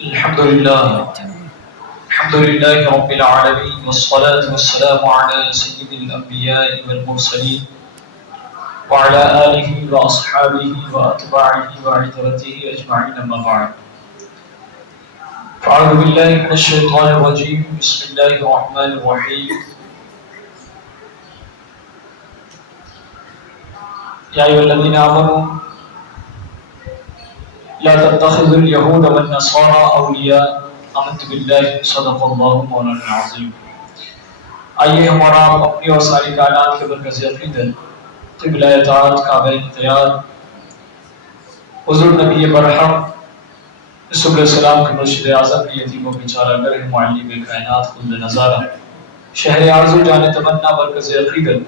الحمد لله رب العالمين والصلاة والسلام على سيد الأنبياء والمرسلين وعلى آله وأصحابه وأتباعه وعترته أجمعين أما بعد فأعوذ بالله من الشيطان الرجيم بسم الله الرحمن الرحيم يا أيها الذين آمنوا لا تتخذوا اليهود والنصارى أولياء آمنت بالله صدق اللہ مولانا العظیم۔ آئیے ہمارا اپنی اور ساری کائنات کے مرکز عقیدت قبلہ اطاعت کعبہ انقیاد حضور نبی برحق رسول اللہ السلام کے مرشد اعظم یتیموں بیچارہ گر معلم کائنات خلد نظارہ شہر آرزو جان تمنا مرکز عقیدت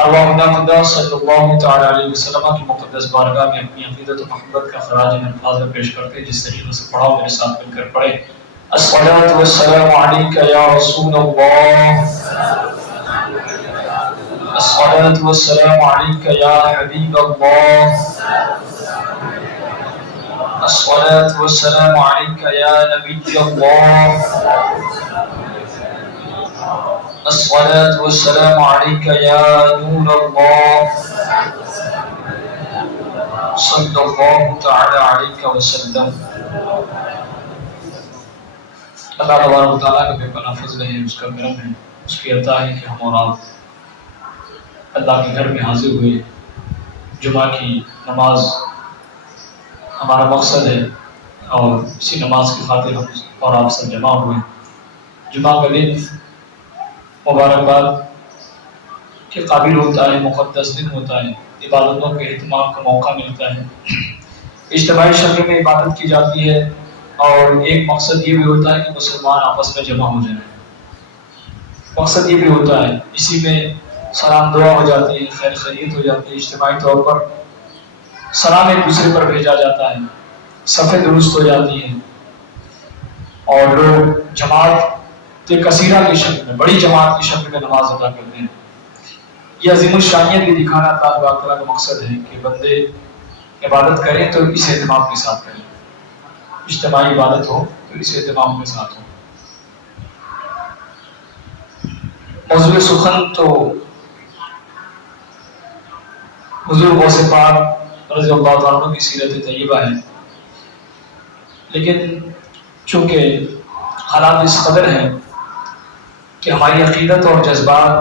ارواحنا فدا صلی اللہ تعالی علیہ وسلم کی مقدس بارگاہ میں اپنی عقیدت و محبت کا خراج الفاظ میں پیش کرتے جس طریقے سے پڑھاؤ میرے ساتھ مل کر پڑھے۔ الصلاۃ والسلام علیک یا رسول اللہ، الصلاۃ والسلام علیک یا حبیب اللہ، الصلاۃ والسلام علیک یا نبی اللہ، الصلاۃ والسلام علیک یا نور اللہ صلی اللہ تعالی علیہ وسلم۔ اللہ تبارک و تعالیٰ کا بے پناہ فضل ہے، اس کا کرم ہے، اس کی عطا ہے کہ ہم اور آپ اللہ کے گھر میں حاضر ہوئے۔ جمعہ کی نماز ہمارا مقصد ہے اور اسی نماز کی خاطر ہم اور آپ سب جمع ہوئے۔ جمعہ کا دن مبارکباد کے قابل ہوتا ہے، مقدس دن ہوتا ہے، عبادتوں کے اہتمام کا موقع ملتا ہے، اجتماعی شکل میں عبادت کی جاتی ہے، اور ایک مقصد یہ بھی ہوتا ہے کہ مسلمان آپس میں جمع ہو جائیں۔ مقصد یہ بھی ہوتا ہے، اسی میں سلام دعا ہو جاتی ہے، خیر خیریت ہو جاتی ہے، اجتماعی طور پر سلام ایک دوسرے پر بھیجا جاتا ہے، صفیں درست ہو جاتی ہیں، اور لوگ جماعت کثیرہ کی شکل میں، بڑی جماعت کی شکل میں نماز ادا کرتے ہیں۔ یہ عظیم الشانیت بھی دکھانا اللہ تعالیٰ کا مقصد ہے کہ بندے عبادت کریں تو اس اہتمام کے ساتھ کریں، اجتماعی عبادت ہو تو اس اہتمام کے ساتھ ہو۔ موضوع سخن تو حضور غوث پاک رضی اللہ تعالیٰ عنہ کی سیرت طیبہ ہے، لیکن چونکہ حالات اس قدر ہیں کہ ہماری عقیدت اور جذبات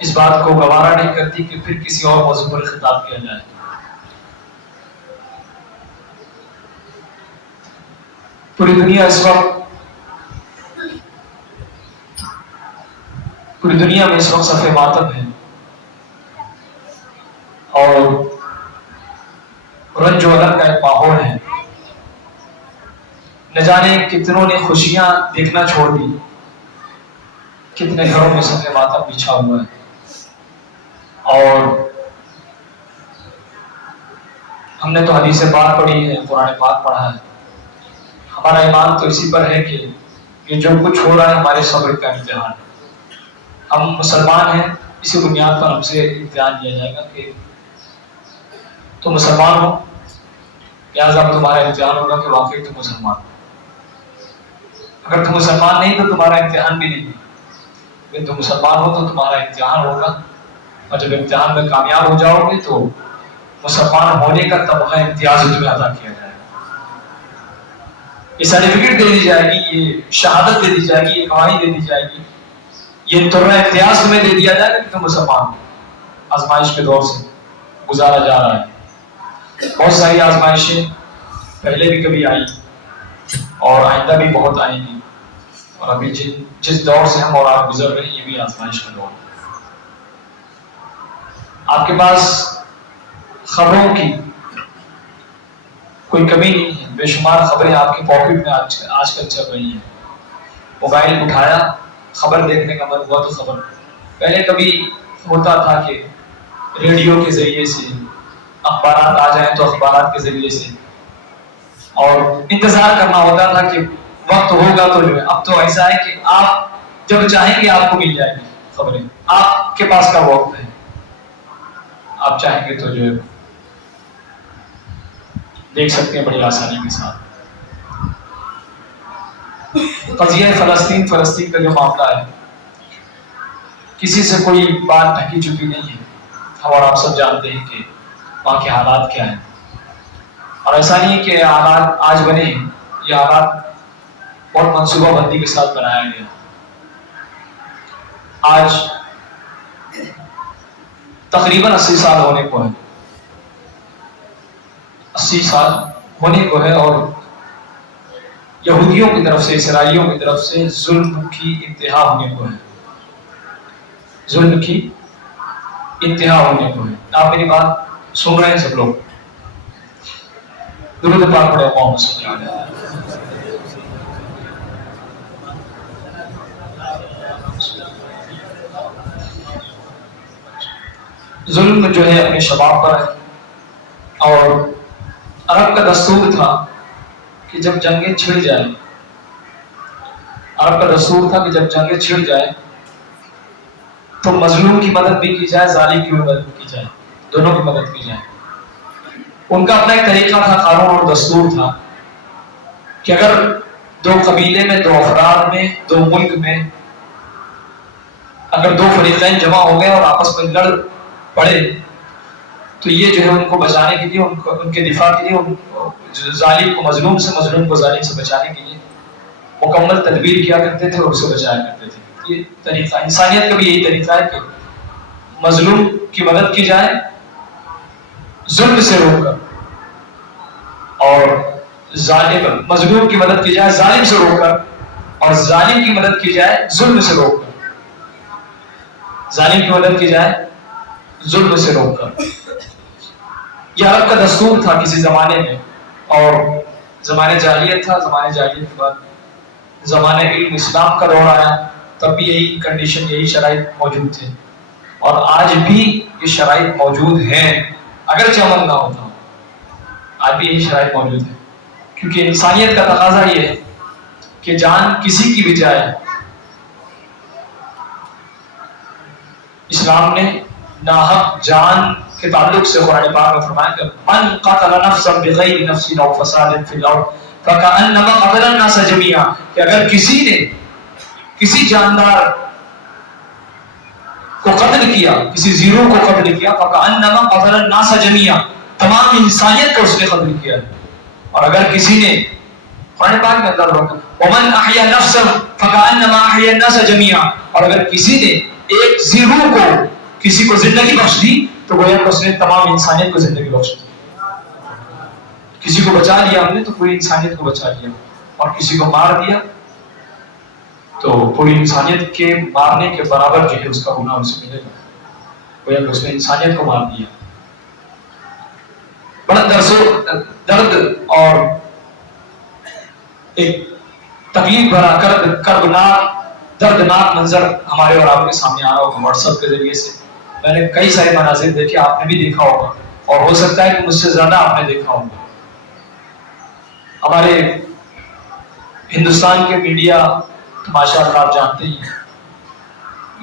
اس بات کو گوارا نہیں کرتی کہ پھر کسی اور موضوع پر خطاب کیا جائے۔ پوری دنیا میں اس وقت صف ماتم ہے، اور رنج و الم کا ایک ماحول ہے۔ نہ جانے کتنوں نے خوشیاں دیکھنا چھوڑ دی، کتنے گھروں میں صف ماتم بچھا ہوا ہے، اور ہم نے تو حدیث پاک پڑھی ہے، قرآن پاک پڑھا ہے۔ ہمارا ایمان تو اسی پر ہے کہ یہ جو کچھ ہو رہا ہے ہمارے صبر کا امتحان ہے۔ ہم مسلمان ہیں، اسی بنیاد پر ہم سے امتحان لیا جائے گا کہ تم مسلمان ہو، لہٰذا اب تمہارا امتحان ہوگا کہ واقعی تم مسلمان ہو۔ اگر تم مسلمان نہیں تو تمہارا امتحان بھی نہیں ہے، اگر تم مسلمان ہو تو تمہارا امتحان ہوگا، اور جب امتحان میں کامیاب ہو جاؤ گے تو مسلمان ہونے کا تمغہ امتیاز تمہیں عطا کیا جائے گا، یہ سرٹیفکیٹ دے دی جائے گی، یہ شہادت دے دی جائے گی، یہ گواہی دے دی جائے گی، یہ ترہ امتیاز تمہیں دے دیا جائے گا کہ تم مسلمان ہو۔ آزمائش کے دور سے گزارا جا رہا ہے، بہت ساری آزمائشیں پہلے بھی کبھی آئی اور آئندہ بھی بہت آئیں گی، اور ابھی جس دور سے ہم اور آپ گزر رہے ہیں یہ بھی آزمائش کا دور ہے۔ آپ کے پاس خبروں کی کوئی کمی نہیں ہے، بے شمار خبریں آپ کی پاکٹ میں آج کل چل رہی ہیں۔ موبائل اٹھایا، خبر دیکھنے کا من ہوا تو خبر، پہلے کبھی ہوتا تھا کہ ریڈیو کے ذریعے سے اخبارات آ جائیں تو اخبارات کے ذریعے سے، اور انتظار کرنا ہوتا تھا کہ وقت ہوگا تو جو ہے۔ اب تو ایسا ہے کہ آپ جب چاہیں گے آپ کو مل جائیں گی خبریں، آپ کے پاس کا وقت ہے، آپ چاہیں گے تو جو ہے دیکھ سکتے ہیں بڑی آسانی کے ساتھ۔ قضیہ فلسطین کا جو معاملہ ہے، کسی سے کوئی بات ڈھکی چکی نہیں ہے، ہم اور آپ سب جانتے ہیں کہ وہاں کے حالات کیا ہیں، اور ایسا نہیں ہے کہ حالات آج بنے ہیں، یہ حالات بہت منصوبہ بندی کے ساتھ بنایا گیا۔ آج تقریباً 80 سال ہونے کو ہے، 80 سال ہونے کو ہے، اور یہودیوں کی طرف سے، اسرائیلیوں کی طرف سے ظلم کی انتہا ہونے کو ہے، ظلم کی انتہا ہونے کو ہے۔ آپ میری بات سن رہے ہیں سب لوگ؟ درود پاک پڑھے اللہم صلی اللہ علیہ ظلم جو ہے اپنے شباب پر ہے، اور عرب کا دستور تھا کہ جب جنگیں چھڑ جائیں، عرب کا دستور تھا کہ جب جنگیں چھڑ جائیں تو مظلوم کی مدد بھی کی جائے، ظالم کی مدد بھی کی جائے، دونوں کی مدد کی جائے۔ ان کا اپنا ایک طریقہ تھا، قانون اور دستور تھا کہ اگر دو قبیلے میں، دو افراد میں، دو ملک میں اگر دو فریقین جمع ہو گئے اور آپس میں لڑ پڑے تو یہ جو ہے ان کو بچانے کے لیے، ان کے دفاع کے لیے، ظالم کو مظلوم سے، مظلوم کو ظالم سے بچانے کے لیے مکمل تدبیر کیا کرتے تھے اور اسے بچایا کرتے تھے۔ یہ طریقہ انسانیت کا بھی یہی طریقہ ہے کہ مظلوم کی مدد کی جائے ظلم سے روک کر، اور ظالم، مظلوم کی مدد کی جائے ظالم سے روک کر، اور ظالم کی مدد کی جائے ظلم سے روک کر، ظالم کی مدد کی جائے ظلم سے روک کر۔ یہ عرب کا دستور تھا کسی زمانے میں، اور زمانے جاہلیت تھا، زمانے جاہلیت کے بعد زمانے علم اسلام کا دور آیا، تب بھی یہی کنڈیشن، یہی شرائط موجود تھے، اور آج بھی یہ شرائط موجود ہیں، اگرچہ امن نہ ہوتا، آج بھی یہی شرائط موجود ہے، کیونکہ انسانیت کا تقاضا یہ ہے کہ جان کسی کی بھی جائے۔ اسلام نے ناحق جان کے تعلق سے قرآن پاک میں فرمایا کہ من قتل نفسا بغیر نفس او فساد فی الارض فکأنما قتل الناس جميعا، کہ اگر کسی نے کسی جاندار کو قتل کیا، کسی زیرو کو قتل کیا، فکأنما قتل الناس جميعا، تمام انسانیت کو اس نے قتل کیا۔ اور اگر کسی نے قرآن پاک میں اندر ومن احیا نفسا فکأنما احیا الناس جميعا، اور اگر کسی نے ایک زیرو کو، کسی کو زندگی بخش دی تو گویا کہ اس نے تمام انسانیت کو زندگی بخش دی۔ کسی کو بچا لیا ہم نے تو پوری انسانیت کو بچا لیا، اور کسی کو مار دیا تو پوری انسانیت کے مارنے کے برابر جو ہے اس کا گناہ اسے ملے گا، گویا کہ اس نے انسانیت کو مار دیا۔ بڑا درد اور ایک تکلیف بھرا کردناک دردناک منظر ہمارے اور آپ کے سامنے آ رہا ہوگا واٹس ایپ کے ذریعے سے۔ میں نے کئی سارے مناظر دیکھے، آپ نے بھی دیکھا ہوگا، اور ہو سکتا ہے کہ مجھ سے زیادہ آپ نے دیکھا ہوگا۔ ہمارے ہندوستان کے میڈیا ماشاء اللہ آپ جانتے ہیں،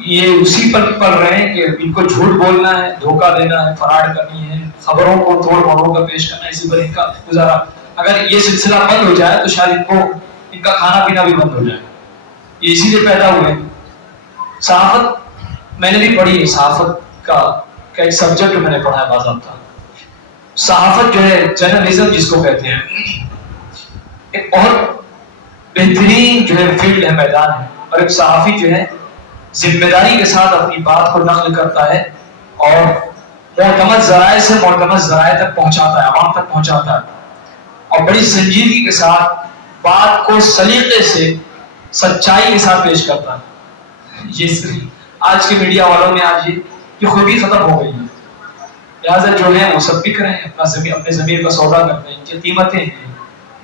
یہ اسی پر پڑ رہے ہیں کہ ان کو جھوٹ بولنا ہے، دھوکہ دینا ہے، فراڈ کرنی ہے، خبروں کو توڑ مروڑ کر پیش کرنا ہے، اسی پر ان کا گزارا۔ اگر یہ سلسلہ بند ہو جائے تو شاید ان کا کھانا پینا بھی بند ہو جائے۔ یہ اسی لیے پیدا ہوئے۔ صحافت میں نے بھی پڑھی ہے، صحافت کا ایک سبجیکٹ میں نے پڑھا ہے باضابطہ۔ صحافت جو ہے، جرنلزم جس کو کہتے ہیں، ایک بہت بہترین جو ہے فیلڈ ہے، میدان ہے، اور ایک صحافی جو ہے ذمہ داری کے ساتھ اپنی بات کو نقل کرتا ہے اور معتمد ذرائع سے معتمد ذرائع تک پہنچاتا ہے، عوام تک پہنچاتا ہے، اور بڑی سنجیدگی کے ساتھ بات کو سلیقے سے، سچائی کے ساتھ پیش کرتا ہے۔ یہ آج کے میڈیا والوں میں آج یہ خوبی ختم ہو گئی ہے، لہٰذا جو ہے وہ سب بک رہے ہیں، اپنے ضمیر کا سودا کرتے ہیں، ان کی قیمتیں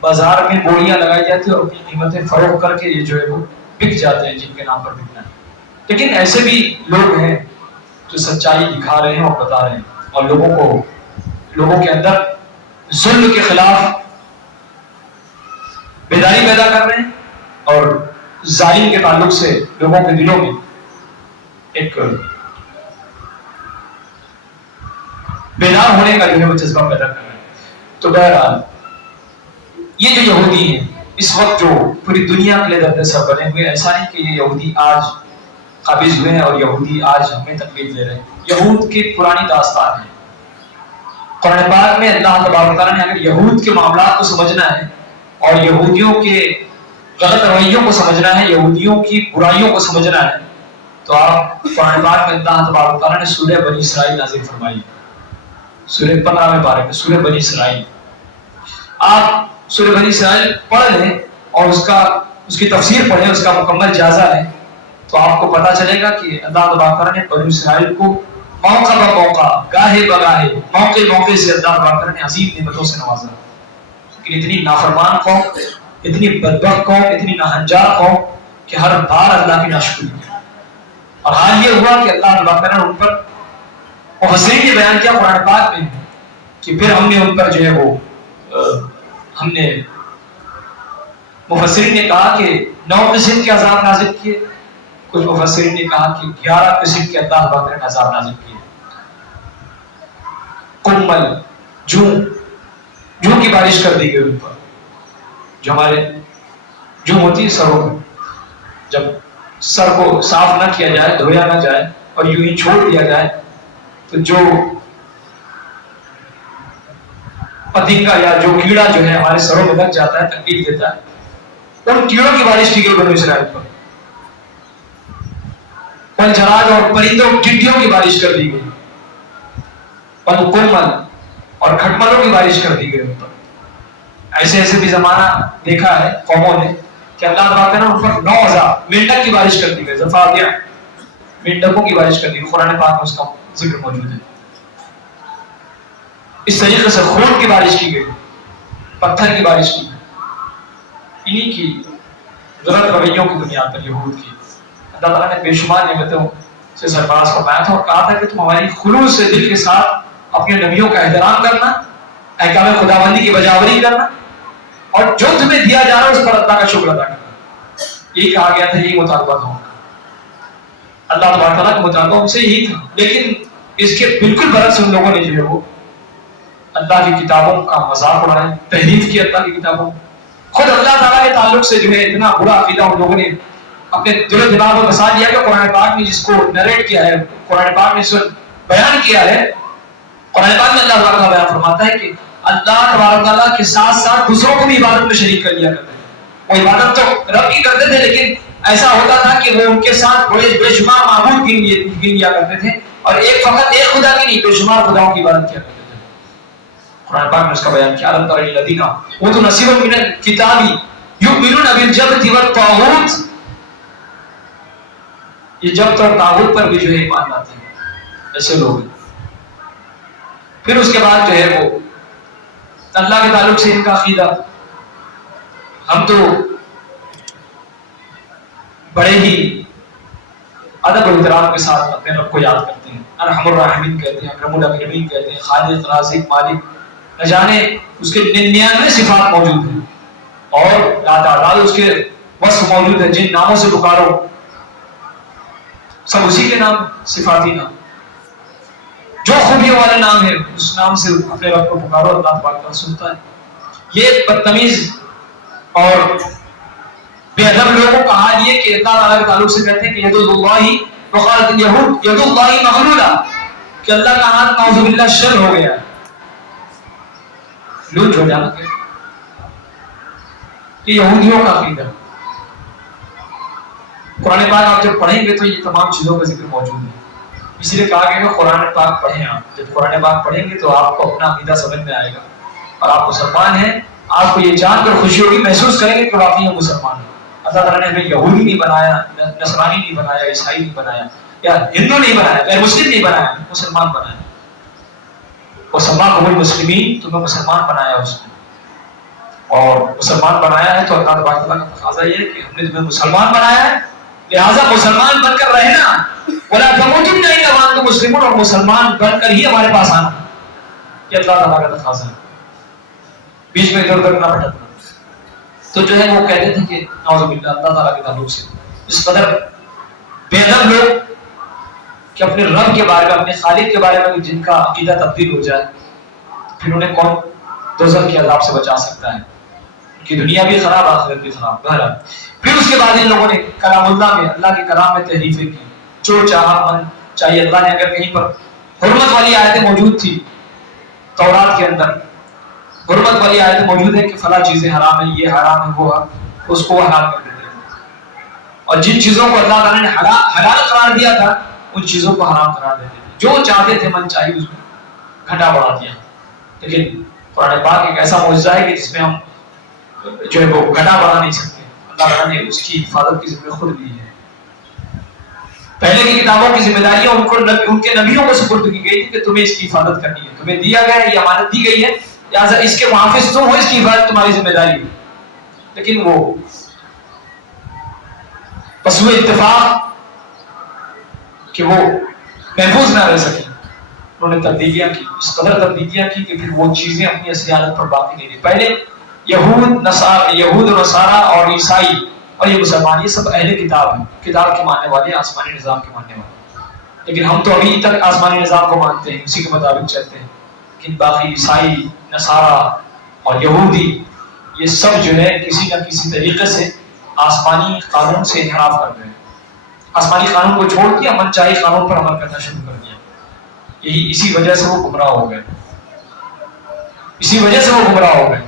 بازار میں بولیاں لگائی جاتی ہیں اور اپنی قیمتیں فروخت کر کے یہ جو ہے وہ بک جاتے ہیں، جن کے نام پر بکنا ہے۔ لیکن ایسے بھی لوگ ہیں جو سچائی دکھا رہے ہیں اور بتا رہے ہیں، اور لوگوں کے اندر ظلم کے خلاف بیداری پیدا کر رہے ہیں، اور ظالم کے تعلق سے لوگوں کے دلوں میں ایک بیدار ہونے کا جو ہے وہ جذبہ پیدا کر رہے ہیں۔ تو بہرحال یہ جو یہودی ہیں، اس وقت جو پوری دنیا کے لیے درد سر بنے ہوئے، ایسا نہیں کہ یہ یہودی آج قابض ہوئے ہیں اور یہودی آج ہمیں تکلیف دے رہے ہیں. یہود کی پرانی داستان ہے. قرآن پاک میں اللہ تبارک و تعالیٰ نے اگر یہود کے معاملات کو سمجھنا ہے اور یہودیوں کے غلط رویوں کو سمجھنا ہے، یہودیوں کی برائیوں کو سمجھنا ہے، تو آپ قرآن پاک میں اللہ تبارک و تعالیٰ نے سورہ بنی اسرائیل نازل فرمائی. سورہ 15 میں پارے میں سورہ بنی اسرائیل. آپ سورہ بنی اسرائیل پڑھ لیں اور اس کی تفسیر پڑھیں، اس کا مکمل جائزہ لیں، تو آپ کو پتا چلے گا کہ اللہ تبارک و تعالیٰ نے بنی اسرائیل کو موقع بہ موقع، گاہے بگاہے، موقع سے اللہ تبارک و تعالیٰ نے عظیم نعمتوں سے نوازا. لیکن اتنی نافرمان قوم، اتنی بدبخت قوم، اتنی ناہنجار قوم کہ ہر بار اللہ کی ناشکری کی. اور حال یہ ہوا کہ اللہ تبارک و تعالیٰ نے ان پر مفسرین نے بیان کیا قرآن پاک میں کہ پھر ہم نے ان پر جو ہے وہ ہم نے مفسرین نے کہا کہ 9 قسم کے عذاب نازل کیے، کچھ مفسرین نے کہا کہ 11 قسم کے اللہ تبارک و تعالیٰ نے عذاب نازل کیے. کمل، جوں کی بارش کر دی گئی ان پر. جو ہمارے جوں ہوتی ہے سروں میں، جب سر کو صاف نہ کیا جائے، دھویا نہ جائے اور یوں ہی چھوڑ دیا جائے تو جو پتنگا یا جو کیڑا جو ہے ہمارے سروں میں لگ جاتا ہے، تکلیف دیتا ہے، ان کیڑوں کی بارش کی گئی بنی اسرائیل پر. پنجرات اور پرندوں ٹڈیوں کی بارش کر دی گئی، پنکمل اور کھٹملوں کی بارش کر دی گئی ان پر. ایسے بھی زمانہ دیکھا ہے قوموں نے کہ اللہ تعالیٰ نے ان پر 9000 مینڈک کی بارش کر دی گئی، زفادیہ مینڈکوں کی بارش کر دی گئی. قرآن پاک میں اس کا ذکر موجود ہے. اس طریقے سے خون کی بارش کی گئی، پتھر کی بارش کی گئی. انہی کی غلط رویوں کی بنیاد پر یہود کی اللہ تعالیٰ نے بے شمار نعمتوں سے سرفراز فرمایا تھا اور کہا تھا کہ تم ہماری خلوص سے دل کے ساتھ اپنے نبیوں کا احترام کرنا، احکام خداوندی کی بجاوری کرنا، اور جو تمہیں دیا جا رہا ہے اس پر اللہ کا شکر ادا کرنا. یہی کہا گیا تھا، یہی مطالبہ تھا اللہ تبارک تعالیٰ کا مطالبہ ان سے یہی تھا. لیکن اس کے بالکل برعکس ان لوگوں نے جو ہے وہ اللہ کی کتابوں کا مذاق اڑایا، تحریف کی اللہ کی کتابوں. خود اللہ تعالیٰ کے تعلق سے جو ہے اتنا برا عقیدہ ان لوگوں نے اپنے دل و دماغ میں بسا دیا کہ قرآن پاک نے جس کو نریٹ کیا ہے، قرآن پاک نے جس کو بیان کیا ہے، قرآن پاک میں اللہ تعالیٰ کا بیان فرماتا ہے کہ اللہ تبارک تعالیٰ کے ساتھ ساتھ دوسروں کو بھی عبادت میں شریک کر لیا کرتے تھے. وہ عبادت تو رب کی کرتے تھے، لیکن ایسا ہوتا تھا کہ وہ ان کے ساتھ بے شمار معبود گن لیا کرتے تھے اور فقط ایک خدا کی نہیں، بے شمار خداؤں کی عبادت کیا کرتے تھے. قرآن پاک نے اس کا بیان کیا، الم تر الی الذین اوتوا نصیبا من الکتاب یؤمنون بالجبت والطاغوت. یہ جبت اور طاغوت پر بھی جو ہے ایمان لاتے ہیں ایسے لوگ ہیں. پھر اس کے بعد جو ہے وہ اللہ کے تعلق سے ان کا عقیدہ، ہم تو بڑے ہی ادب و احترام کے ساتھ اپنے رب کو یاد کرتے ہیں، ارحم الراحمین کہتے ہیں، اکرم الاکرمین کہتے ہیں، خالق رازق مالک، نہ جانے اس کے 99 صفات موجود ہیں اور لاتعداد اس کے وصف موجود ہیں. جن ناموں سے پکارو سب اسی کے نام، صفاتی نام، جو خوبیوں والے نام ہیں اس نام سے اپنے رب کو پکارو، اللہ تبارک تعالیٰ سنتا ہے. یہ بدتمیز اور بے ادب لوگوں کا حال یہ کہ اللہ تعالیٰ کے تعلق سے کہتے ہیں کہ ید اللہ وقالت الیہود ید اللہ مغلولہ، کہ اللہ کا ہاتھ نعوذ باللہ شل ہو گیا، لوٹ ہو جانا. کہ یہودیوں کا عقیدہ. قرآن پاک آپ جب پڑھیں گے تو یہ تمام چیزوں کا ذکر موجود ہے. اس لیے کہا گیا کہ قرآن پاک پڑھیں. آپ جب قرآن پاک پڑھیں گے تو آپ کو اپنا عقیدہ سمجھ میں آئے گا اور آپ مسلمان ہیں. آپ کو یہ جان کر خوشی ہوگی، محسوس کریں گے کہ واقعی ہم مسلمان ہیں. اللہ تعالیٰ نے ہمیں یہودی نہیں بنایا، نصرانی نہیں بنایا، عیسائی نہیں بنایا، یا ہندو نہیں بنایا، غیر مسلم نہیں بنایا، مسلمان بنایا. وسماکم المسلمین، تمہیں مسلمان بنایا اس نے. اور مسلمان بنایا ہے تو اللہ تبارک تعالیٰ کا تقاضا یہ ہے کہ ہم نے تمہیں مسلمان بنایا ہے، لہٰذا مسلمان بن کر رہنا، وَلَا تَمُوتُنَّ إِلَّا وَأَنْتُم مُسْلِمُونَ، اور مسلمان بن کر ہی ہمارے پاس آنا. یہ اللہ تعالیٰ کا تقاضا ہے، بیچ میں ادھر ادھر نہ بھٹکنا. تو جو ہے وہ کہتے تھے کہ نعوذ باللہ اللہ تعالیٰ کے تعلق سے اس قدر بے ادب لوگ کہ اپنے رب کے بارے میں، اپنے خالق کے بارے میں جن کا عقیدہ تبدیل ہو جائے، پھر انہیں کون دوزخ کے عذاب سے بچا سکتا ہے. کہ دنیا بھی خراب آخرت بھی خراب. بہرحال پھر اس کے بعد ان لوگوں نے کلام اللہ میں اللہ کے کلام میں تحریفیں کی جو چاہا من چاہیے. اللہ نے اگر کہیں پر حرمت والی آیتیں موجود تھی تورات کے اندر, حرمت والی آیتیں موجود ہے کہ فلاں چیزیں حرام ہیں, یہ حرام ہے, وہ اس کو حرام کر دیتے ہیں. اور جن چیزوں کو اللہ تعالیٰ نے حلال قرار دیا تھا ان چیزوں کو حرام قرار دیتے تھے. جو چاہتے تھے من چاہیے اس میں گھٹا بڑھا دیا. لیکن قرآن پاک ایک ایسا معجزہ ہے کہ جس میں ہم جو ہے وہ گھٹا بڑھا نہیں سکتے. اللہ تعالیٰ نے اس کی حفاظت کی ذمہ خود لی ہے. پہلے کی کتابوں کی ذمہ داریاں ان کے نبیوں کو سپرد کی گئی تھی کہ تمہیں اس کی حفاظت کرنی ہے, تمہیں دیا گیا ہے, یہ امانت دی گئی ہے, لہٰذا اس کے محافظ تم ہو, اس کی حفاظت تمہاری ذمہ داری ہے. لیکن وہ بس وہ اتفاق کہ وہ محفوظ نہ رہ سکے, انہوں نے تبدیلیاں کی, اس قدر تبدیلیاں کی کہ پھر وہ چیزیں اپنی اصلی حالت پر باقی نہیں رہی. پہلے یہود و نصارہ اور عیسائی اور یہ مسلمان یہ سب اہل کتاب ہیں, کتاب کے ماننے والے, آسمانی نظام کے ماننے والے. لیکن ہم تو ابھی تک آسمانی نظام کو مانتے ہیں, اسی کے مطابق چلتے ہیں. لیکن باقی عیسائی, نصارہ اور یہودی یہ سب جو ہے کسی نہ کسی طریقے سے آسمانی قانون سے انحراف کر گئے. آسمانی قانون کو چھوڑ دیا, من چاہی قانون پر عمل کرنا شروع کر دیا. یہی اسی وجہ سے وہ گمراہ ہو گئے, اسی وجہ سے وہ گمراہ ہو گئے.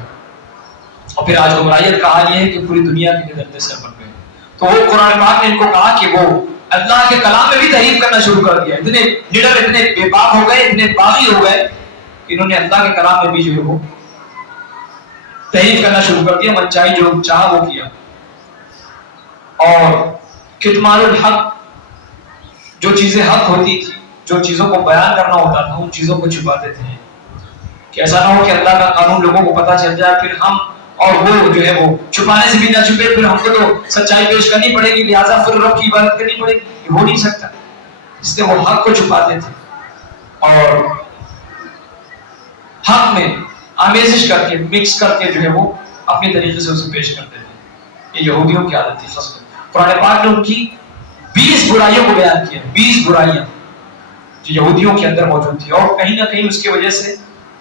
اور پھر آج گمراہیت کا حال یہ ہے کہ پوری دنیا کے گردے سے بن گئے. تو وہ قرآن پاک نے ان کو کہا کہ وہ اللہ کے کلام میں بھی تحریف کرنا شروع کر دیا. اتنے نڈر, اتنے بے باک ہو گئے, اتنے باغی ہو گئے کہ انہوں نے اللہ کے کلام میں بھی جو ہے وہ تحریف کرنا شروع کر دیا. من چاہی جو چاہا وہ کیا. اور کتمان الحق, جو چیزیں حق ہوتی تھی, جو چیزوں کو بیان کرنا ہوتا تھا, ان چیزوں کو چھپاتے تھے کہ ایسا نہ ہو کہ اللہ کا قانون لوگوں کو پتہ چل جائے, پھر ہم اور وہ جو ہے وہ چھپانے سے بھی نہ چھپے, پھر ہم کو تو سچائی پیش کرنی پڑے گی, لہٰذا پھر رب کی عبادت کرنی پڑے گی. یہ ہو نہیں سکتا. اس لیے وہ حق کو چھپاتے تھے اور حق میں آمیزش کر کے, مکس کر کے جو ہے وہ اپنے طریقے سے اسے پیش کرتے تھے. یہ یہودیوں کی عادت تھی. فصل قرآن پاک نے ان کی 20 برائیوں کو بیان کیا, 20 برائیاں جو یہودیوں کے اندر موجود تھی, اور کہیں نہ کہیں اس کی وجہ سے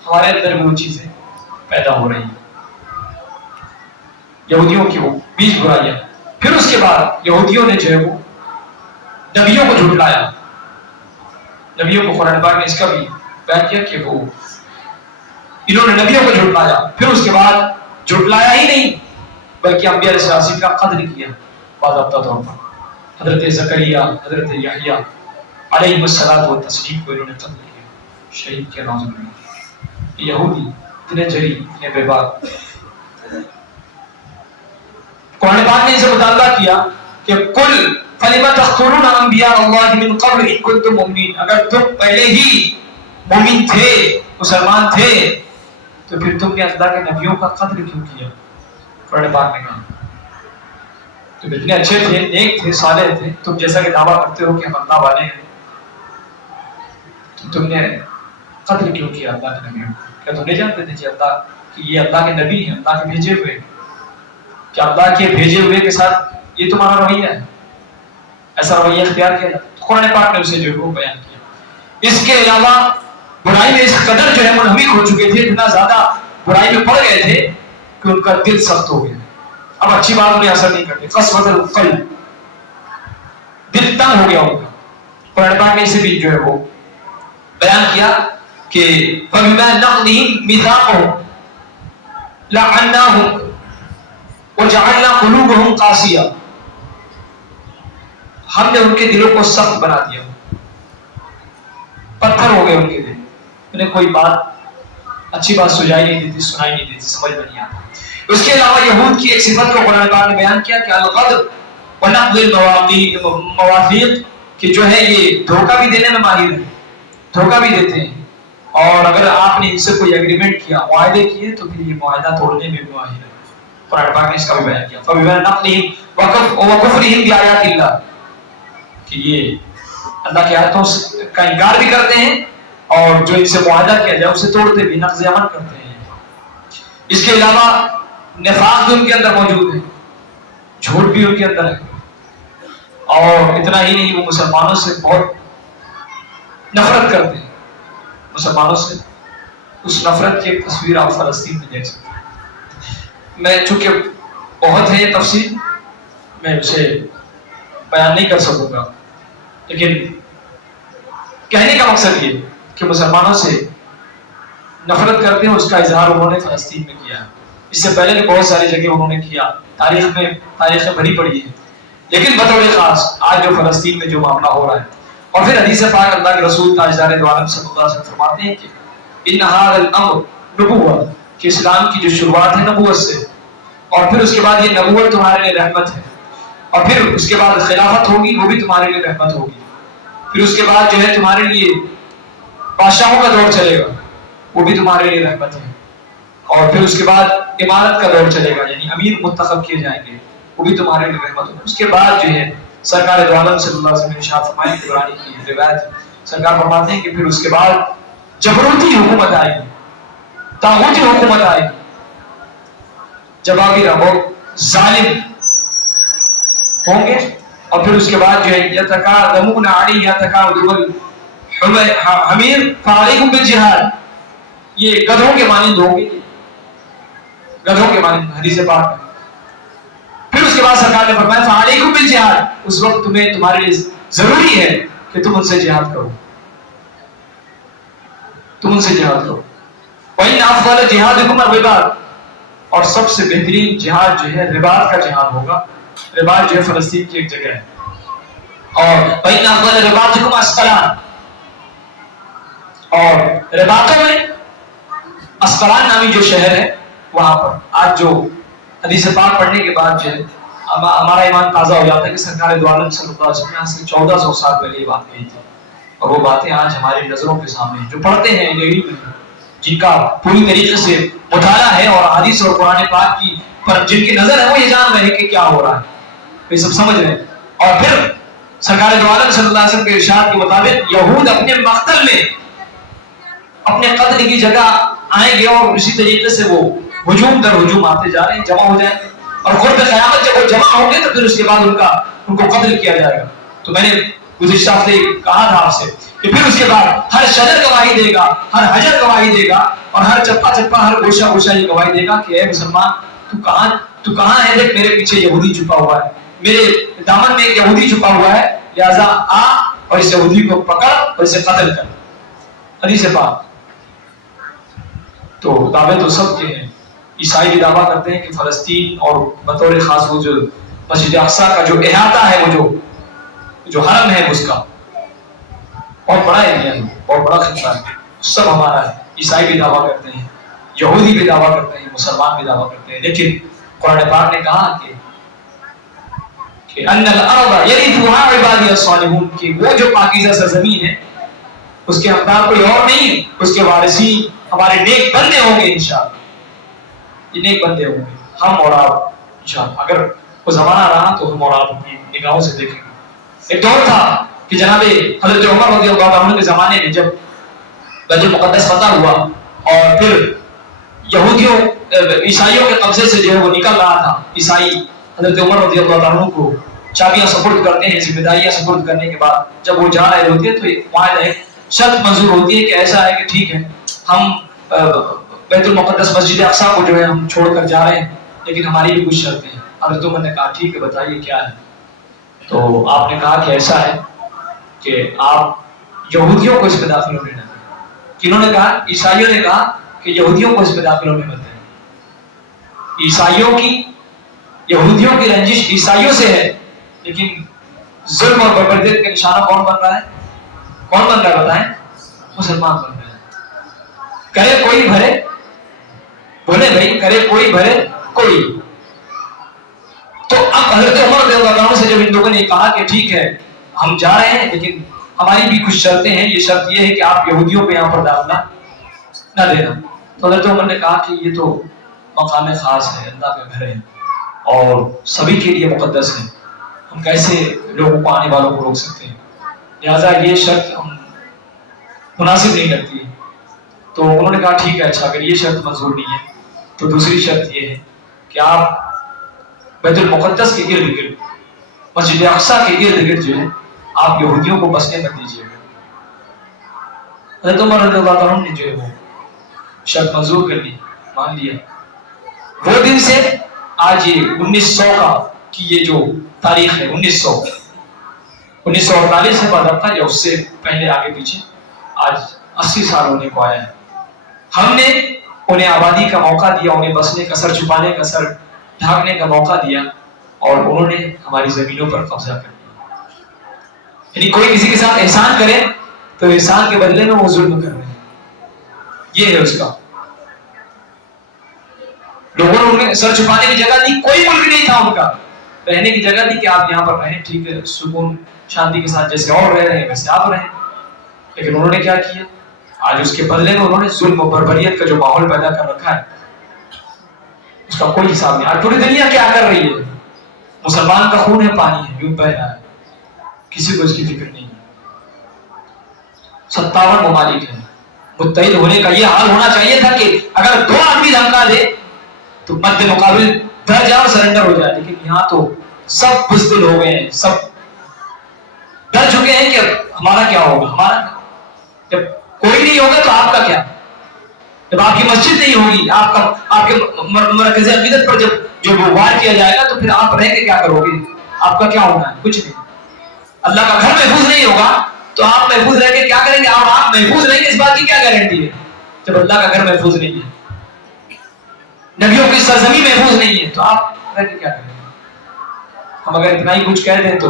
ہمارے اندر بھی وہ چیزیں پیدا ہو رہی ہیں. یہودیوں کی وہ 20 برائیاں. پھر اس کے بعد یہودیوں نے جو ہے وہ نبیوں کو جھٹلایا. نبیوں کو قرآن پاک نے اس کا بھی بیان کیا کہ وہ انہوں نے نبیوں کو جھٹلایا. پھر اس کے بعد جھٹلایا ہی نہیں بلکہ انبیاء علیہ السلام کا قدر کیا باضابطہ طور پر. حضرت زکریا, حضرت یحییٰ علیہ الصلوۃ والتسلیم کو انہوں نے قتل کیا, شہید کیا. نعوذ باللہ. یہودی اتنے جری, اتنے بے باک. قرآن پاک نے اسے مطالبہ کیا کہ کل فلم تقتلون انبیاء اللہ من قبل ان کنتم مؤمنین, اگر تم پہلے ہی مومن تھے, مسلمان تھے, تو پھر تم نے اللہ کے نبیوں کا قتل کیوں کیا؟ قرآن پاک نے کہا تم اتنے اچھے تھے, نیک تھے, صالح تھے, تم جیسا کہ دعویٰ کرتے ہو کہ ہم اللہ والے ہیں, تو تم نے قتل کیوں کیا اللہ کے نبیوں کو؟ کیا تم نہیں جانتے تھے کہ اللہ کہ یہ اللہ کے نبی ہیں, اللہ کے بھیجے ہوئے, کہ اللہ کے بھیجے ہوئے کے ساتھ یہ تمہارا رویہ ہے, ایسا رویہ اختیار کیا جاتا؟ قرآن پاک نے اسے جو ہے وہ بیان کیا. اس کے علاوہ برائی میں اس قدر جو ہے منہمک ہو چکے تھے, اتنا زیادہ برائی میں پڑ گئے تھے کہ ان کا دل سخت ہو گیا. اب اچھی بات انہیں اثر نہیں کرتی. قسوۃ القلب, دل تنگ ہو گیا ان کا. قرآن پاک نے اسے بھی جو ہے وہ بیان کیا کہ فَبِمَا نَقْضِهِمْ مِيثَاقَهُمْ لَعَنَّاهُمْ وَجَعَلْنَا قُلُوبَهُمْ قَاسِيَةً, ہم نے ان کے دلوں کو سخت بنا دیا, پتھر ہو گئے ان کے دل, انہیں کوئی بات اچھی بات سجائی نہیں دیتی, سنائی نہیں دیتی, سمجھ میں نہیں آتا. اس کے علاوہ یہود کی ایک صفت کو قرآن پاک نے بیان کیا کہ الغدر ونقض المواثیق, کہ جو ہے یہ دھوکہ بھی دینے میں ماہر ہے, دھوکہ بھی دیتے ہیں, اور اگر آپ نے ان سے کوئی ایگریمنٹ کیا, معاہدے کیے, تو پھر یہ معاہدہ توڑنے میں بھی ماہر ہے. قرآن پاک نے اس کا بھی بیان کیا فَبِمَا نَقْضِهِمْ وَكُفْرِهِمْ بِآيَاتِ اللَّهِ, کہ یہ اللہ کی آیتوں کا انکار بھی کرتے ہیں اور جو ان سے معاہدہ کیا جائے اسے توڑتے بھی, نقض عمل کرتے ہیں. اس کے علاوہ نفاق بھی ان کے اندر موجود ہے, جھوٹ بھی ان کے اندر ہے, اور اتنا ہی نہیں, وہ مسلمانوں سے بہت نفرت کرتے ہیں. مسلمانوں سے اس نفرت کی ایک تصویر آپ فلسطین میں دیکھ سکتے ہیں. میں چونکہ بہت ہے یہ تفصیل، میں اسے بیان نہیں کر سکوں گا، لیکن کہنے کا مقصد یہ کہ مسلمانوں سے نفرت کرتے ہیں، اس کا اظہار انہوں نے فلسطین میں کیا ہے۔ اس سے پہلے بھی بہت ساری جگہ انہوں نے کیا، تاریخ بھری پڑی ہے، لیکن بطور خاص آج جو فلسطین میں جو معاملہ ہو رہا ہے۔ اور پھر حدیث پاک اللہ کے رسول تاجدار دو عالم صلی اللہ علیہ وسلم فرماتے ہیں کہ ان ھذا الامر نبوہ، کہ اسلام کی جو شروعات ہے نبوت سے، اور پھر اس کے بعد یہ نبوت تمہارے لیے رحمت ہے، اور پھر اس کے بعد خلافت ہوگی، وہ بھی تمہارے لیے رحمت ہوگی، پھر اس کے بعد جو ہے تمہارے لیے بادشاہوں کا دور چلے گا، وہ بھی تمہارے لیے رحمت ہے، اور پھر اس کے بعد امارت کا دور چلے گا، یعنی امیر منتخب کیے جائیں گے، وہ بھی تمہارے لیے رحمت ہوگا۔ اس کے بعد جو ہے سرکار دو عالم صلی اللہ علیہ وسلم نے ارشاد فرمایا، قرآن کی روایت سرکار فرماتے ہیں کہ پھر اس کے بعد جبروتی حکومت آئے گی، طاغوتی حکومت آئے گی، جبابرہ بہت ظالم ہوں گے، اور پھر اس کے بعد جو ہے یتکالمون علی یتکالمون حمیر فعلیکم بالجہاد، یہ گدھوں کے مانند ہوں گے، گدھوں کے مانند، حدیث پاک میں۔ پھر اس کے بعد سرکار نے فرمایا فعلیکم بالجہاد، اس وقت تمہارے لیے ضروری ہے کہ تم ان سے جہاد کرو، تم ان سے جہاد کرو۔ وَإِنَّ أَفْضَلَ جِهَادِكُمْ الرِّبَاطُ، اور سب سے بہترین جہاد جو ہے رباط کا جہاد ہوگا۔ رباط جو ہے فلسطین کی ایک جگہ ہے، اور وَإِنَّ أَفْضَلَ رِبَاطِكُمْ عَسْقَلَانَ، اور رباطوں میں عسقلان نامی جو شہر ہے وہاں پر آج جو حدیث پاک پڑھنے کے بعد جو ہے ہمارا ایمان تازہ ہو جاتا ہے کہ سرکار دو عالم صلی اللہ علیہ وسلم نے سے 1400 سال پہلے یہ بات کہی تھی، اور وہ باتیں آج ہماری نظروں کے سامنے ہیں۔ جو پڑھتے ہیں جن کا پوری طریقے سے مطالعہ ہے اور حدیث اور قرآن پاک کی پر جن کی نظر ہے، وہ یہ جان رہے ہیں کہ کیا ہو رہا ہے، یہ سب سمجھ رہے ہیں۔ اور پھر سرکار دو عالم صلی اللہ علیہ وسلم کے ارشاد کے مطابق یہود اپنے مقتل میں اپنے قتل کی جگہ آئیں گے، اور اسی طریقے سے وہ ہجوم در ہجوم آتے جا رہے ہیں، جمع ہو جائیں گے، اور قرب قیامت جب وہ جمع ہوں گے تو پھر اس کے بعد ان کو قتل کیا جائے گا۔ تو میں نے گزشتہ ہفتے کہا تھا آپ سے کہ پھر اس کے بعد ہر شجر گواہی دے گا، ہر حجر گواہی دے گا، اور ہر چپا چپا، ہر گوشہ گوشہ یہ گواہی دے گا کہ اے مسلمان، تو کہاں ہے؟ دیکھ میرے پیچھے یہودی چھپا ہوا ہے، میرے دامن میں ایک یہودی چھپا ہوا ہے، لہذا آ اور اس یہودی کو پکڑ اور اسے قتل کر۔ حدیث پاک۔ تو دعوے تو سب کے ہیں۔ عیسائی بھی دعویٰ کرتے ہیں کہ فلسطین اور بطور خاص وہ جو مسجد اقصیٰ کا جو احاطہ ہے، وہ جو حرم ہے اس کا بہت بڑا ایریا ہے، بہت بڑا خطہ ہے، سب ہمارا ہے۔ عیسائی بھی دعویٰ کرتے ہیں، یہودی بھی دعویٰ کرتے ہیں، مسلمان بھی دعویٰ کرتے ہیں، لیکن قرآن پاک نے کہا کہ ان الارض یرثها عبادی الصالحون، کہ وہ جو پاکیزہ سرزمین ہے اس کے حقدار کوئی اور نہیں، اس کے وارثین ہمارے نیک بندے ہوں گے انشاءاللہ، یہ نیک بندے ہوں گے، ہم اور آپ انشاءاللہ۔ اگر وہ زمانہ رہا تو ہم اور آپ اپنی نگاہوں سے دیکھیں گے۔ ایک دور تھا کہ جناب حضرت عمر رضی اللہ عنہ کے زمانے میں جب بیت المقدس فتح ہوا اور پھر یہودیوں عیسائیوں کے قبضے سے جو ہے وہ نکل رہا تھا، عیسائی حضرت عمر رضی اللہ عنہ کو چابیاں سپرد کرتے ہیں، ذمہ داریاں سپرد کرنے کے بعد جب وہ جا رہے ہوتے ہیں تو وہاں ایک شرط منظور ہوتی ہے کہ ایسا ہے کہ ٹھیک ہے ہم بیت المقدس مسجد اقصیٰ کو جو ہے ہم چھوڑ کر جا رہے ہیں، لیکن ہماری بھی کچھ شرطیں ہیں۔ حضرت عمر نے کہا ٹھیک ہے بتائیے کیا ہے؟ تو آپ نے کہا کہ ایسا ہے کہ آپ یہودیوں کو اس میں داخل ہونے نہ دیں۔ کنہوں نے کہا؟ عیسائیوں نے کہا کہ یہودیوں کو اس میں داخل ہونے مت دیں۔ عیسائیوں کی، یہودیوں کی رنجش عیسائیوں سے ہے، لیکن ظلم اور بربریت کا نشانہ کون بن رہا ہے؟ کون بن رہا ہے بتائیں؟ مسلمان بن رہے ہیں۔ کرے کوئی بھرے، بولے بھائی، کرے کوئی بھرے کوئی۔ تو اب حضرت عمر رضی اللہ عنہ سے جب ان لوگوں نے کہا کہ ٹھیک ہے ہم جا رہے ہیں لیکن ہماری بھی کچھ شرطیں ہیں، یہ شرط یہ ہے کہ آپ یہودیوں کو یہاں پر داخلہ نہ دینا، تو حضرت عمر نے کہا کہ یہ تو مقام خاص ہے، اللہ کا گھر ہے اور سبھی کے لیے مقدس ہے، ہم کیسے لوگوں کو آنے والوں کو روک سکتے ہیں، لہٰذا یہ شرط ہم مناسب نہیں لگتی۔ تو انہوں نے کہا ٹھیک ہے، اچھا اگر یہ شرط منظور نہیں ہے تو دوسری شرط یہ ہے کہ آپ بیت المقدس کے ارد گرد، مسجد اقصیٰ کے ارد گرد جو ہے آپ یہودیوں کو بسنے مت دیجیے گا۔ حضرت عمر رضی اللہ عنہ نے جو ہے وہ شرط منظور کر لی، مان لیا، وہ دن سے آج یہ 1900 کا کی یہ جو تاریخ ہے 1948 سے بعد تھا یا اس سے پہلے آگے پیچھے آج 80 سال ہونے کو آیا ہے. ہم نے انہیں آبادی کا موقع دیا, انہیں بسنے کا, سر چھپانے کا, سر ڈھانکنے کا موقع دیا اور انہوں نے ہماری زمینوں پر قبضہ کر دیا. یعنی کوئی کسی کے ساتھ احسان کرے تو احسان کے بدلے میں وہ ظلم کر رہے ہیں. یہ ہے اس کا. لوگوں نے انہیں سر چھپانے کی جگہ دی, کوئی ملک نہیں تھا ان کا, رہنے کی جگہ دی کہ آپ یہاں پر رہیں, ٹھیک ہے, سکون شانتی کے ساتھ جیسے اور رہ رہے ہیں ویسے آپ رہیں. لیکن انہوں نے کیا کیا, آج اس کے بدلے میں انہوں نے ظلم و بربریت کا جو ماحول پیدا کر رکھا ہے اس کا کوئی حساب نہیں. آج پوری دنیا کیا کر رہی ہے, مسلمان کا خون ہے, پانی ہے, یوں بہ رہا ہے, کسی کو اس کی فکر نہیں ہے. 57 ممالک ہیں, متحد ہونے کا یہ حال ہونا چاہیے تھا کہ اگر 2 آدمی دھمکا دے تو مد مقابل ڈر جائے اور سرنڈر ہو جائے. لیکن یہاں تو سب بزدل ہو گئے ہیں, سب ڈر چکے ہیں کہ ہمارا کیا ہوگا, ہمارا جب کوئی نہیں ہوگا تو آپ کا کیا, جب آپ کی مسجد نہیں ہوگی, آپ کے مرکز عقیدت پر جو وار کیا جائے گا تو پھر آپ رہ کے کیا کرو گے, آپ کا کیا ہونا ہے, کچھ نہیں. اللہ کا گھر محفوظ نہیں ہوگا تو آپ محفوظ رہ کے کیا کریں گے, آپ محفوظ رہیں گے اس بات کی کیا گارنٹی ہے جب اللہ کا گھر محفوظ نہیں ہے, نبیوں کی سرزمین محفوظ نہیں ہے تو آپ رہ کے کیا کریں گے. ہم اگر اتنا ہی کچھ کہہ دیں تو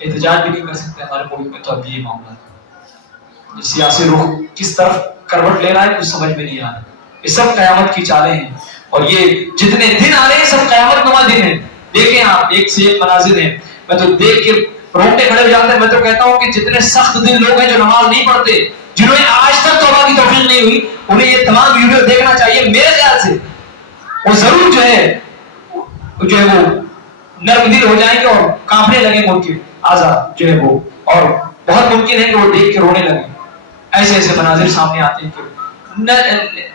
احتجاج بھی نہیں کر سکتے. ہمارے ملک میں تو اب یہ معاملہ ہے, سیاسی رخ کس طرف کروٹ لے رہا ہے کچھ سمجھ میں نہیں آ رہا. یہ سب قیامت کی چالیں ہیں اور یہ جتنے دن آ رہے ہیں سب قیامت نما دن ہیں. دیکھیں آپ, ایک سے ایک مناظر ہیں, میں تو دیکھ کے روٹے کھڑے ہو جاتے ہیں. میں تو کہتا ہوں کہ جتنے سخت دل لوگ ہیں جو نماز نہیں پڑھتے, جنہوں نے آج تک توبہ کی توفیق نہیں ہوئی, انہیں یہ تمام ویڈیو دیکھنا چاہیے. میرے خیال سے وہ ضرور جو ہے وہ نرم دل ہو جائیں گے اور کانپنے لگیں گے ان کے اعضاء جو ہے وہ, اور بہت ممکن ہے کہ وہ دیکھ کے رونے لگیں. ایسے ایسے مناظر سامنے آتے ہیں کہ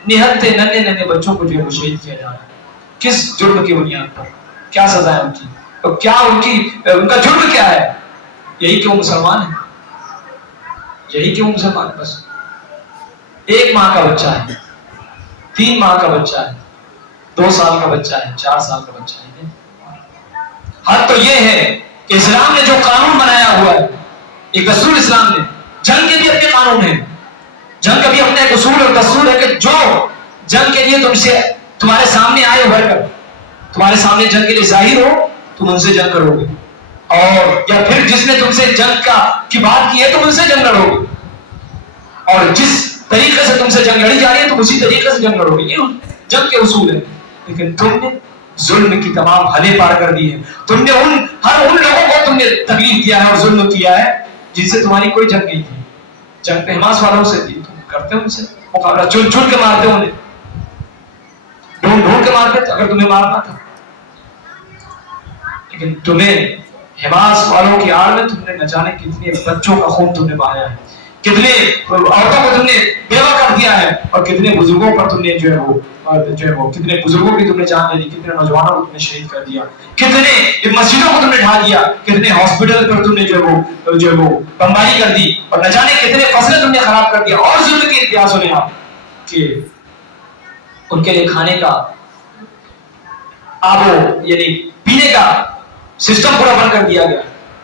نہتے ننے بچوں کو جو ہے وہ شہید کیا جا رہا ہے. کس جرم کی بنیاد پر, کیا سزا ہے ان کی, اور کیا ان کا جرم کیا ہے؟ یہی کہ وہ مسلمان ہے, یہی کہ وہ مسلمان ہے. بس 1 ماہ کا بچہ ہے, 3 ماہ کا بچہ ہے, 2 سال کا بچہ ہے, 4 سال کا بچہ ہے. حد تو یہ ہے کہ اسلام نے جو قانون بنایا ہوا ہے, ایک دستور اسلام نے, جنگ کے بھی اپنے قانون ہیں, جنگ کا بھی اپنا ایک اصول اور دستور ہے کہ جو جنگ کے لیے تمہارے سامنے آئے ابھر کر, تمہارے سامنے جنگ کے لیے ظاہر ہو, تم ان سے جنگ کرو گے, اور یا پھر جس نے تم سے جنگ کی بات کی ہے تم ان سے جنگ لڑو گے, اور جس طریقے سے تم سے جنگ لڑی جا رہی ہے تم اسی طریقے سے جنگ لڑو گے. یہ جنگ کے اصول ہیں. لیکن تم نے ظلم کی تمام حدیں پار کر دی ہے. تم نے ہر ان لوگوں کو تم نے تکلیف دیا ہے اور ظلم کیا ہے جن سے تمہاری کوئی جنگ نہیں تھی. جنگ پہ حماس والوں سے تھی, تم کرتے ہو ان سے مقابلہ, چن چن کے مارتے ہو انہیں, ڈھونڈ ڈھونڈ کے مارتے تھے اگر تمہیں مارنا تھا. لیکن تمہیں حماس والوں کی آڑ میں تم نے نہ جانے کتنے بچوں کا خون تم نے بہایا ہے, کتنے عورتوں کو تم نے بیوہ کر دیا ہے, اور کتنے بزرگوں پر تم نے جو ہے وہ کتنے بزرگوں کی تم نے جان لے لی, کتنے نوجوانوں کو تم نے شہید کر دیا, کتنے مسجدوں کو تم نے ڈھا دیا, کتنے ہاسپٹل پر تم نے جو ہے وہ بمباری کر دی, اور نہ جانے کتنے فصلیں تم نے خراب کر دیا. اور ظلم کی اتہاس ہونے آپ کہ ان کے لیے کھانے کا یعنی پینے کا سسٹم پورا بند کر دیا گیا,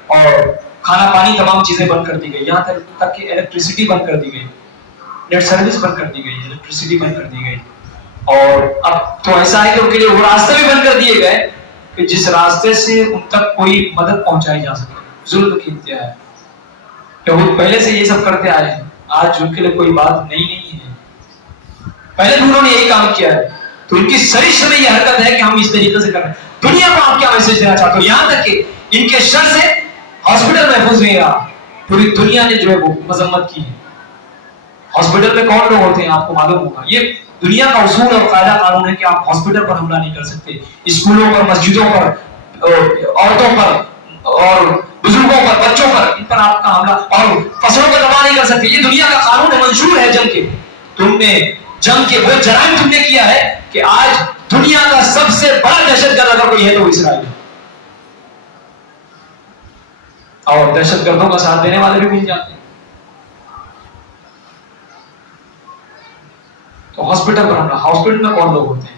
اور کھانا پانی تمام چیزیں بند کر دی گئی, یہاں تک کہ الیکٹریسٹی بند کر دی گئی, نیٹ سروس بند کر دی گئی, الیکٹریسٹی بند کر دی گئی. اور اب تو ایسا ہے کہ ان کے لیے وہ راستے بھی بند کر دیے گئے کہ جس راستے سے ان تک کوئی مدد پہنچائی جا سکے. ظلم کی انتہا ہے. یہود پہلے سے یہ سب کرتے آئے ہیں, آج ان کے لیے کوئی بات نہیں ہے. پہلے بھی انہوں نے یہی کام کیا ہے, تو ان کی سرش میں یہ حرکت ہے کہ ہم اس طریقے سے کر رہے ہیں. دنیا کو آپ کیا میسج دینا چاہتے ہو؟ یہاں تک کہ ان کے شر سے ہاسپٹل محفوظ نہیں رہا, پوری دنیا نے جو ہے وہ مذمت کی ہے. ہاسپٹل میں کون لوگ ہوتے ہیں آپ کو معلوم ہوگا. یہ دنیا کا اصول اور قاعدہ قانون ہے کہ آپ ہاسپٹل پر حملہ نہیں کر سکتے, اسکولوں پر, مسجدوں پر, عورتوں پر اور بزرگوں پر, بچوں پر, ان پر آپ کا حملہ, اور فصلوں کو تباہ نہیں کر سکتے. یہ دنیا کا قانون ہے, منشور ہے جنگ کے. تم نے جنگ کے وہ جرائم تم نے کیا ہے کہ آج دنیا کا سب سے بڑا دہشت گرد اگر کوئی ہے تو اسرائیل, اور دہشت گردوں کا ساتھ دینے والے بھی مل جاتے ہیں. تو ہاسپٹل پر حملہ, ہاسپٹل میں کون لوگ ہوتے ہیں؟